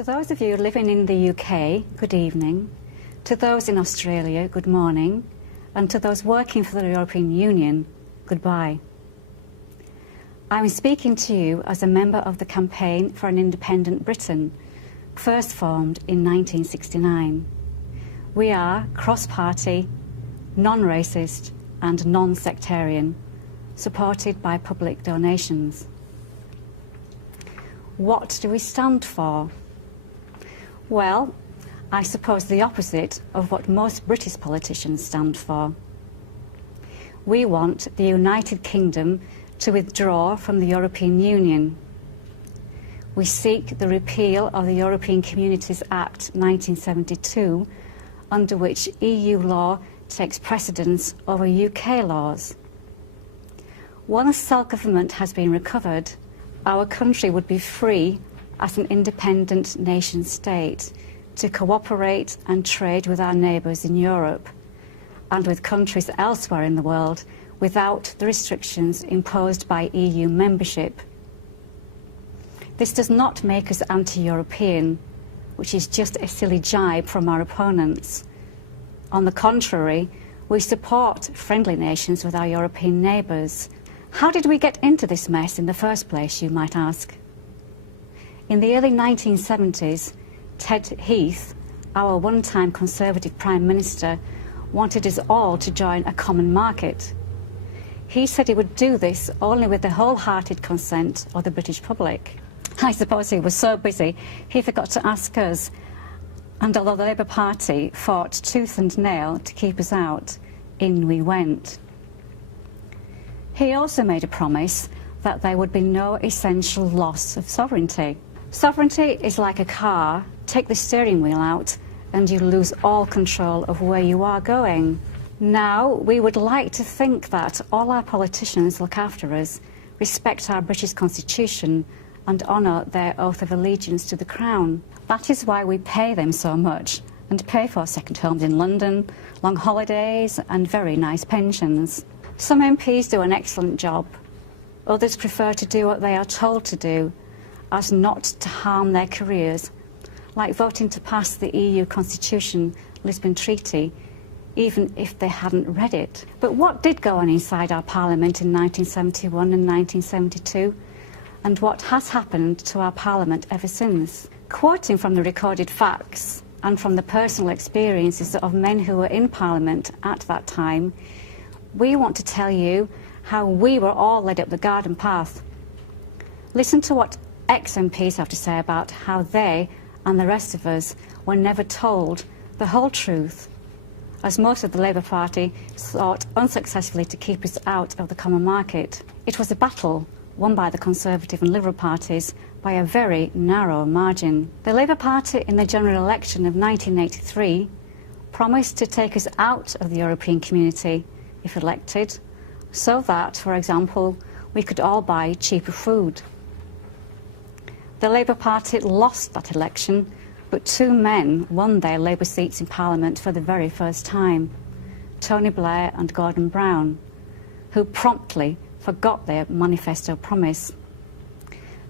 To those of you living in the UK, good evening. To those in Australia, good morning. And to those working for the European Union, goodbye. I'm speaking to you as a member of the Campaign for an Independent Britain, first formed in 1969. We are cross-party, non-racist and non-sectarian, supported by public donations. What do we stand for? Well, I suppose the opposite of what most British politicians stand for. We want the United Kingdom to withdraw from the European Union. We seek the repeal of the European Communities Act 1972, under which EU law takes precedence over UK laws. Once self-government has been recovered, our country would be free as an independent nation-state to cooperate and trade with our neighbours in Europe and with countries elsewhere in the world without the restrictions imposed by EU membership. This does not make us anti-European, which is just a silly jibe from our opponents. On the contrary, we support friendly nations with our European neighbours. How did we get into this mess in the first place, you might ask? In the early 1970s, Ted Heath, our one-time Conservative Prime Minister, wanted us all to join a common market. He said he would do this only with the wholehearted consent of the British public. I suppose he was so busy he forgot to ask us, and although the Labour Party fought tooth and nail to keep us out, in we went. He also made a promise that there would be no essential loss of sovereignty. Sovereignty is like a car. Take the steering wheel out and you lose all control of where you are going. Now, we would like to think that all our politicians look after us, respect our British Constitution and honour their oath of allegiance to the Crown. That is why we pay them so much and pay for second homes in London, long holidays and very nice pensions. Some MPs do an excellent job. Others prefer to do what they are told to do, as not to harm their careers, like voting to pass the EU Constitution, Lisbon Treaty, even if they hadn't read it. But what did go on inside our Parliament in 1971 and 1972, and what has happened to our Parliament ever since? Quoting from the recorded facts and from the personal experiences of men who were in Parliament at that time, we want to tell you how we were all led up the garden path. Listen to what ex-MPs have to say about how they and the rest of us were never told the whole truth, as most of the Labour Party sought unsuccessfully to keep us out of the common market. It was a battle won by the Conservative and Liberal parties by a very narrow margin. The Labour Party in the general election of 1983 promised to take us out of the European community if elected, so that, for example, we could all buy cheaper food. The Labour Party lost that election, but two men won their Labour seats in Parliament for the very first time, Tony Blair and Gordon Brown, who promptly forgot their manifesto promise.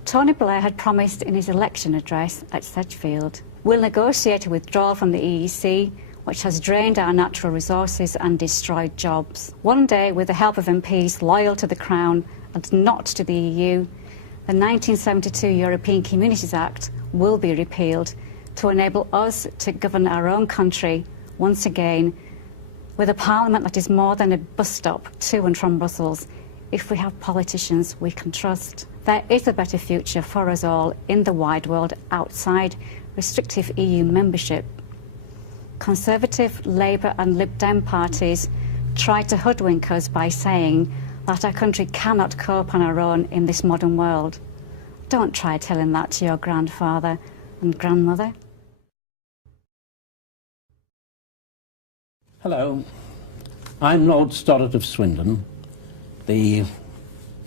Tony Blair had promised in his election address at Sedgefield, "We'll negotiate a withdrawal from the EEC, which has drained our natural resources and destroyed jobs. One day, with the help of MPs loyal to the Crown and not to the EU, the 1972 European Communities Act will be repealed to enable us to govern our own country once again with a Parliament that is more than a bus stop to and from Brussels if we have politicians we can trust. There is a better future for us all in the wide world outside restrictive EU membership." Conservative, Labour and Lib Dem parties tried to hoodwink us by saying that our country cannot cope on our own in this modern world. Don't try telling that to your grandfather and grandmother. Hello, I'm Lord Stoddart of Swindon, the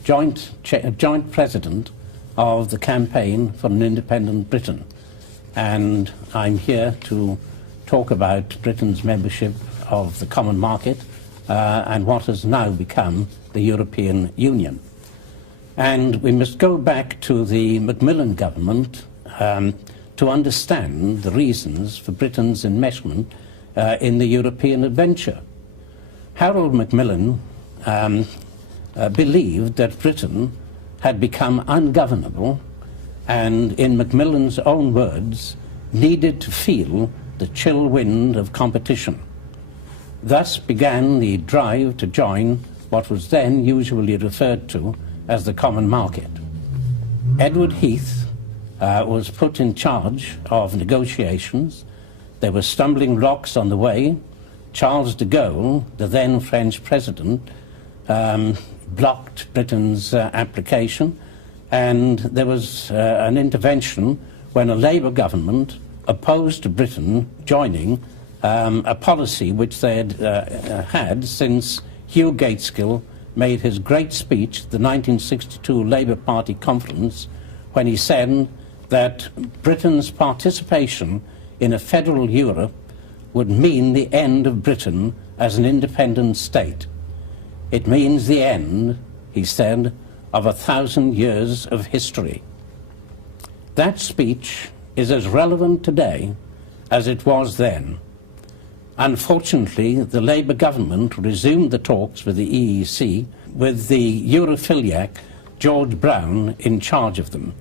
joint president of the Campaign for an Independent Britain, and I'm here to talk about Britain's membership of the common market and what has now become the European Union. And we must go back to the Macmillan government to understand the reasons for Britain's enmeshment in the European adventure. Harold Macmillan believed that Britain had become ungovernable and, in Macmillan's own words, needed to feel the chill wind of competition. Thus began the drive to join what was then usually referred to as the common market. Edward Heath was put in charge of negotiations. There were stumbling blocks on the way. Charles de Gaulle, the then French president, blocked Britain's application, and there was an intervention when a Labour government opposed to Britain joining a policy which they had had since Hugh Gaitskell made his great speech at the 1962 Labour Party conference, when he said that Britain's participation in a federal Europe would mean the end of Britain as an independent state. It means the end, he said, of 1,000 years of history. That speech is as relevant today as it was then. Unfortunately, the Labour government resumed the talks with the EEC with the Europhiliac George Brown in charge of them,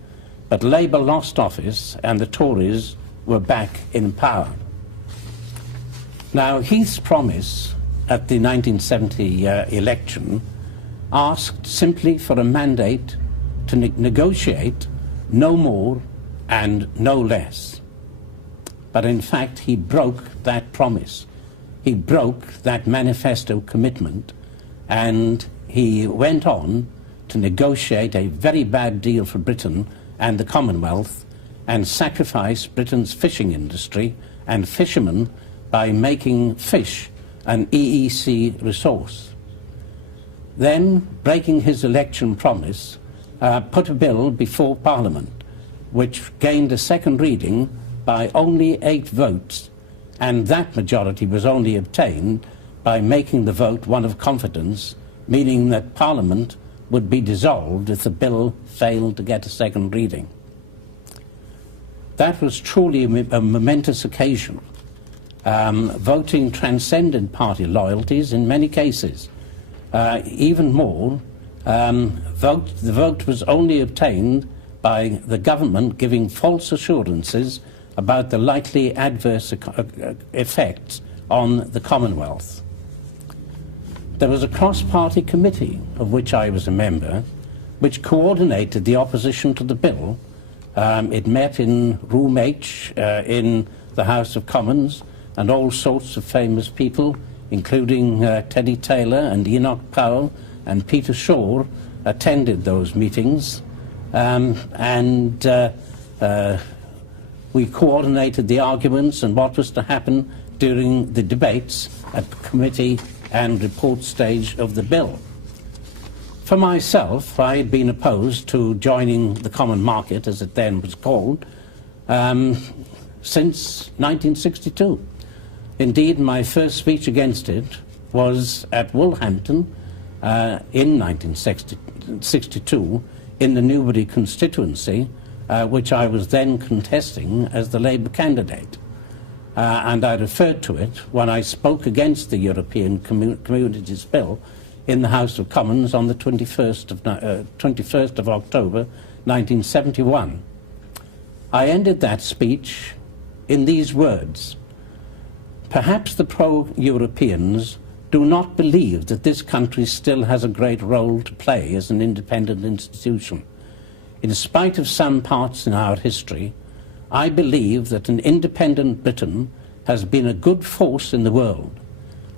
but Labour lost office and the Tories were back in power. Now, Heath's promise at the 1970 election asked simply for a mandate to negotiate no more and no less. But in fact, he broke that promise. He broke that manifesto commitment, and he went on to negotiate a very bad deal for Britain and the Commonwealth, and sacrifice Britain's fishing industry and fishermen by making fish an EEC resource. Then, breaking his election promise, put a bill before Parliament, which gained a second reading by only 8 votes, and that majority was only obtained by making the vote one of confidence, meaning that Parliament would be dissolved if the bill failed to get a second reading. That was truly a momentous occasion. Voting transcended party loyalties in many cases. Even more, the vote was only obtained by the government giving false assurances about the likely adverse effects on the Commonwealth. There was a cross-party committee, of which I was a member, which coordinated the opposition to the bill. It met in Room H in the House of Commons, and all sorts of famous people, including Teddy Taylor and Enoch Powell and Peter Shaw, attended those meetings. We coordinated the arguments and what was to happen during the debates at the committee and report stage of the bill. For myself, I had been opposed to joining the common market, as it then was called, since 1962. Indeed, my first speech against it was at Woolhampton in 1962 in the Newbury constituency, which I was then contesting as the Labour candidate. And I referred to it when I spoke against the European Communities Bill in the House of Commons on the 21st of October 1971. I ended that speech in these words: "Perhaps the pro-Europeans do not believe that this country still has a great role to play as an independent institution. In spite of some parts in our history, I believe that an independent Britain has been a good force in the world.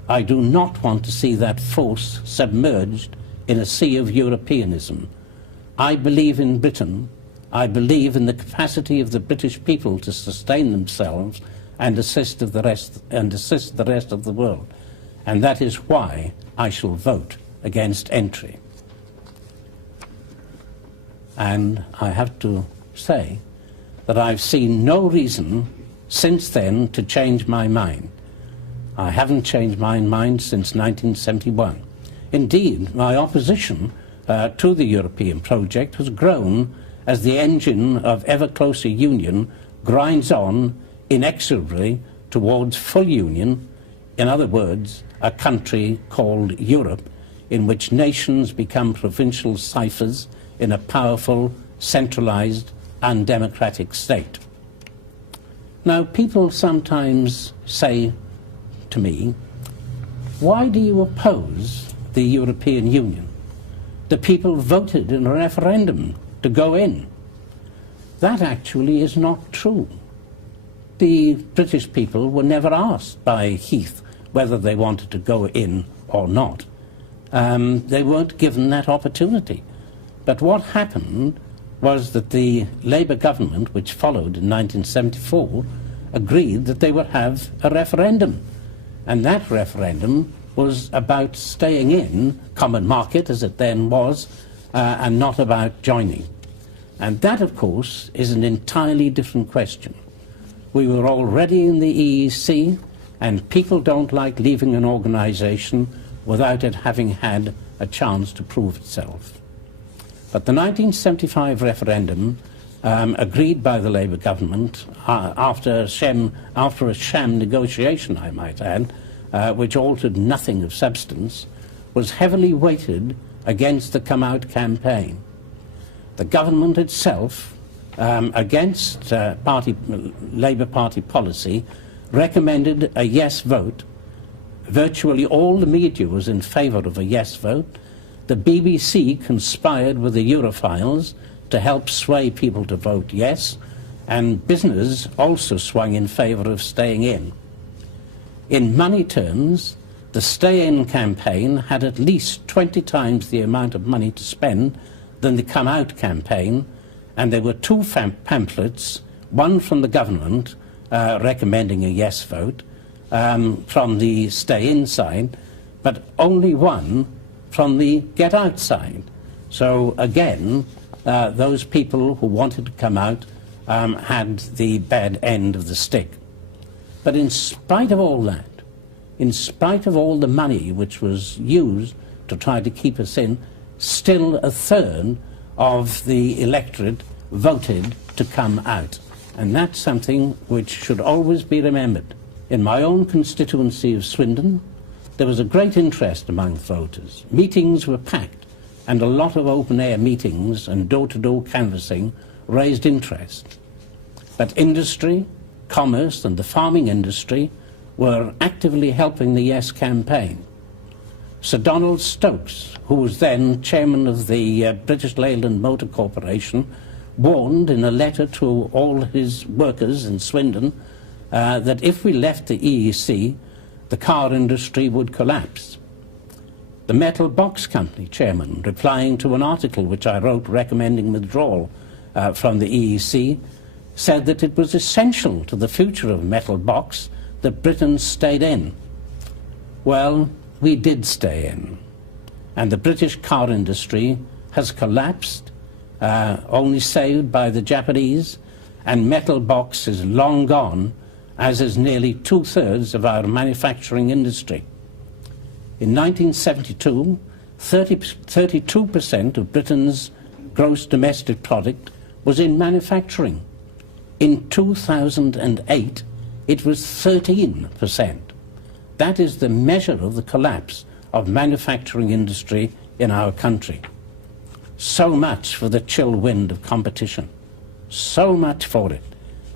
I do not want to see that force submerged in a sea of Europeanism. I believe in Britain. I believe in the capacity of the British people to sustain themselves and assist the rest of the world. And that is why I shall vote against entry." And I have to say that I've seen no reason since then to change my mind. I haven't changed my mind since 1971. Indeed, my opposition to the European project has grown as the engine of ever closer union grinds on inexorably towards full union, in other words, a country called Europe, in which nations become provincial ciphers in a powerful, centralized, undemocratic state. Now, people sometimes say to me, why do you oppose the European Union? The people voted in a referendum to go in. That actually is not true. The British people were never asked by Heath whether they wanted to go in or not. They weren't given that opportunity. But what happened was that the Labour government, which followed in 1974, agreed that they would have a referendum. And that referendum was about staying in, common market as it then was, and not about joining. And that, of course, is an entirely different question. We were already in the EEC, and people don't like leaving an organisation without it having had a chance to prove itself. But the 1975 referendum, agreed by the Labour government after a sham negotiation, I might add, which altered nothing of substance, was heavily weighted against the Come Out campaign. The government itself, against Labour Party policy, recommended a yes vote. Virtually all the media was in favour of a yes vote. The BBC conspired with the Europhiles to help sway people to vote yes, and business also swung in favour of staying in. In money terms, the stay-in campaign had at least 20 times the amount of money to spend than the Come Out campaign, and there were two pamphlets, one from the government recommending a yes vote from the stay-in side, but only one from the get out side. So again, those people who wanted to come out had the bad end of the stick. But in spite of all that, in spite of all the money which was used to try to keep us in, still a third of the electorate voted to come out. And that's something which should always be remembered. In my own constituency of Swindon, there was a great interest among voters. Meetings were packed, and a lot of open-air meetings and door-to-door canvassing raised interest. But industry, commerce and the farming industry were actively helping the Yes campaign. Sir Donald Stokes, who was then chairman of the British Leyland Motor Corporation, warned in a letter to all his workers in Swindon that if we left the EEC, the car industry would collapse. The Metal Box Company chairman, replying to an article which I wrote recommending withdrawal from the EEC, said that it was essential to the future of metal box that Britain stayed in. Well, we did stay in, and the British car industry has collapsed, only saved by the Japanese, and metal box is long gone, as is nearly 2/3 of our manufacturing industry. In 1972, 32% of Britain's gross domestic product was in manufacturing. In 2008, it was 13%. That is the measure of the collapse of manufacturing industry in our country. So much for the chill wind of competition. So much for it.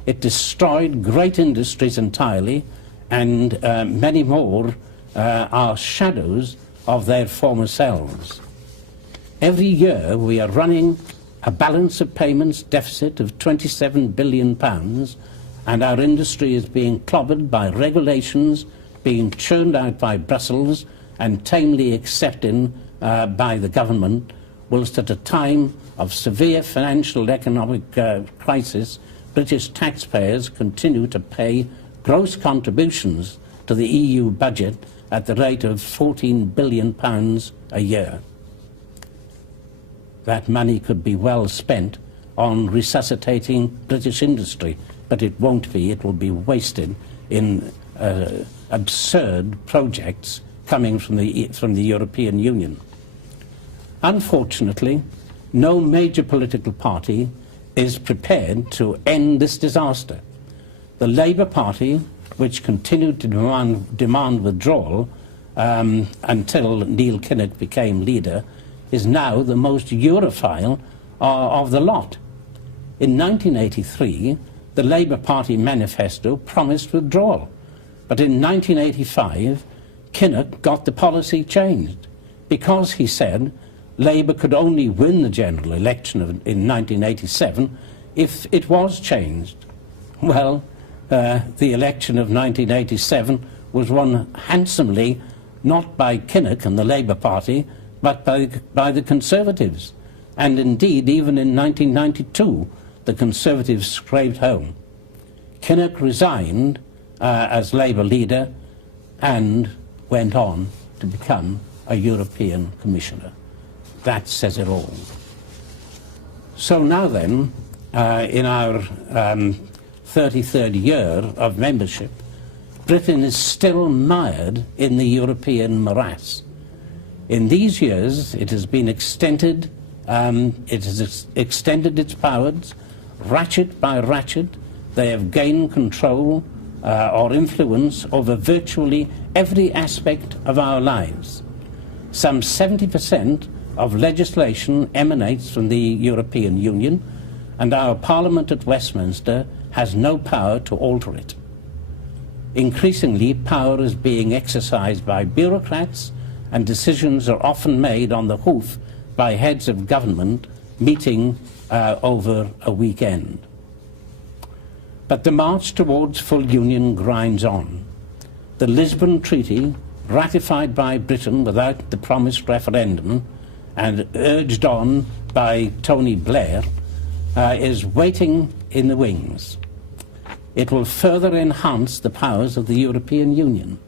It destroyed great industries entirely, and many more are shadows of their former selves. Every year we are running a balance of payments deficit of £27 billion, and our industry is being clobbered by regulations being churned out by Brussels and tamely accepted by the government, whilst at a time of severe financial and economic crisis, British taxpayers continue to pay gross contributions to the EU budget at the rate of £14 billion a year. That money could be well spent on resuscitating British industry, but it won't be. It will be wasted in absurd projects coming from the European Union. Unfortunately, no major political party is prepared to end this disaster. The Labour Party, which continued to demand withdrawal until Neil Kinnock became leader, is now the most Europhile of the lot. In 1983, the Labour Party manifesto promised withdrawal, but in 1985, Kinnock got the policy changed because, he said, Labour could only win the general election in 1987 if it was changed. Well, the election of 1987 was won handsomely, not by Kinnock and the Labour Party, but by the Conservatives. And indeed, even in 1992, the Conservatives scraped home. Kinnock resigned as Labour leader and went on to become a European Commissioner. That says it all. So now then, in our 33rd year of membership, Britain is still mired in the European morass. In these years, it has been extended, extended its powers, ratchet by ratchet. They have gained control or influence over virtually every aspect of our lives. Some 70% of legislation emanates from the European Union, and our Parliament at Westminster has no power to alter it. Increasingly, power is being exercised by bureaucrats, and decisions are often made on the hoof by heads of government meeting over a weekend. But the march towards full union grinds on. The Lisbon Treaty, ratified by Britain without the promised referendum and urged on by Tony Blair, is waiting in the wings. It will further enhance the powers of the European Union.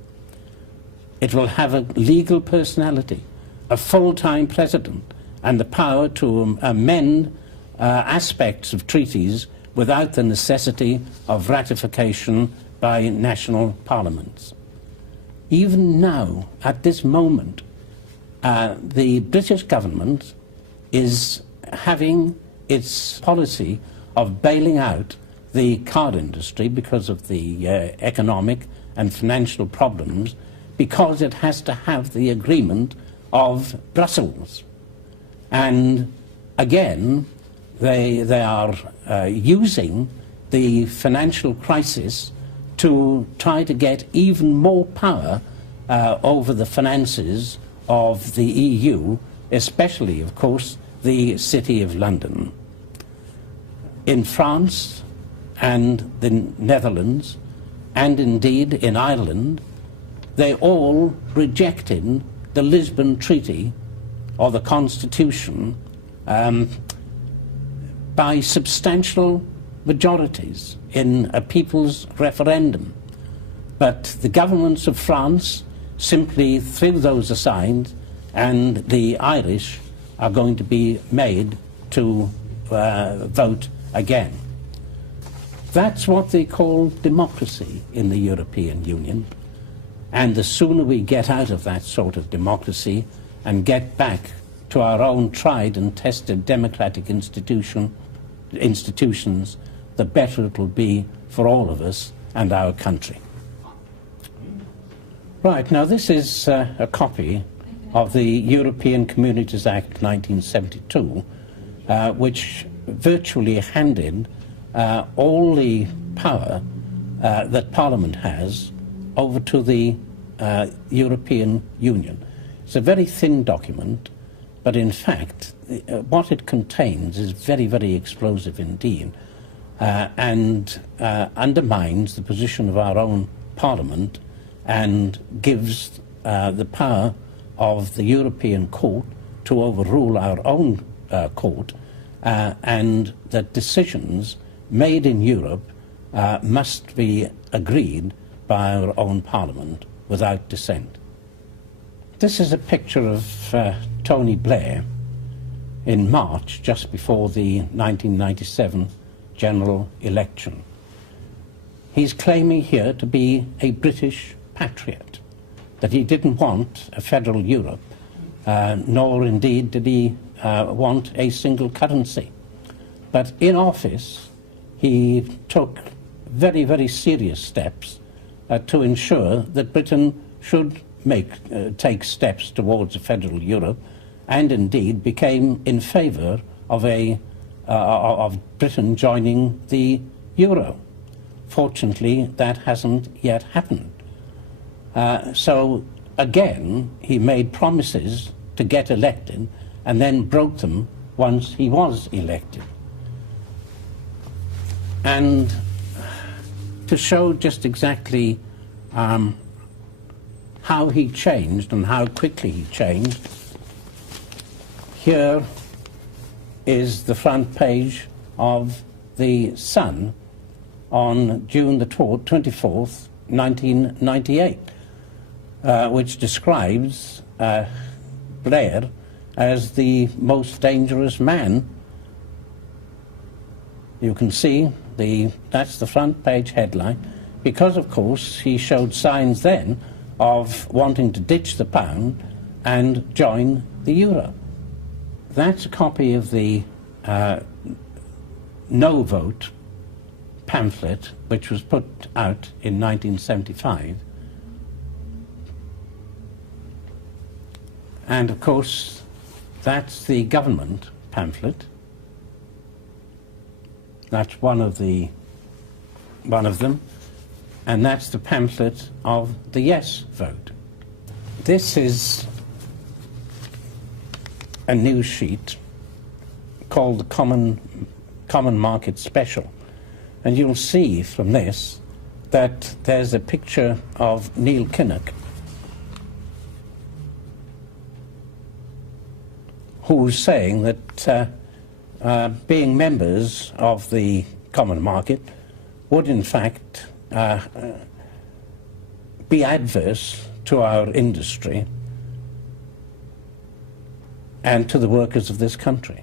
It will have a legal personality, a full-time president, and the power to amend aspects of treaties without the necessity of ratification by national parliaments. Even now, at this moment, the British government is having its policy of bailing out the card industry because of the economic and financial problems, because it has to have the agreement of Brussels. And again, they are using the financial crisis to try to get even more power over the finances of the EU, especially, of course, the City of London. In France and the Netherlands, and indeed in Ireland, they all rejected the Lisbon Treaty, or the Constitution, by substantial majorities in a people's referendum. But the governments of France simply threw those aside, and the Irish are going to be made to vote again. That's what they call democracy in the European Union. And the sooner we get out of that sort of democracy and get back to our own tried and tested democratic institutions, the better it will be for all of us and our country. Right, now this is a copy of the European Communities Act 1972, which virtually handed all the power that Parliament has over to the European Union. It's a very thin document, but in fact what it contains is very, very explosive indeed, and undermines the position of our own Parliament and gives the power of the European Court to overrule our own court, and that decisions made in Europe must be agreed by our own Parliament without dissent. This is a picture of Tony Blair in March, just before the 1997 general election. He's claiming here to be a British patriot, that he didn't want a federal Europe, nor indeed did he want a single currency. But in office, he took very, very serious steps to ensure that Britain should take steps towards a federal Europe, and indeed became in favour of of Britain joining the euro. Fortunately, that hasn't yet happened. So again, he made promises to get elected and then broke them once he was elected. And to show just exactly how he changed and how quickly he changed, here is the front page of The Sun on June the 24th, 1998, which describes Blair as the most dangerous man. You can see that's the front page headline, because of course he showed signs then of wanting to ditch the pound and join the euro. That's a copy of the no vote pamphlet which was put out in 1975. And of course that's the government pamphlet. That's one of them, and that's the pamphlet of the yes vote. This is a news sheet called the Common Market Special, and you'll see from this that there's a picture of Neil Kinnock, who's saying that being members of the common market would in fact be adverse to our industry and to the workers of this country.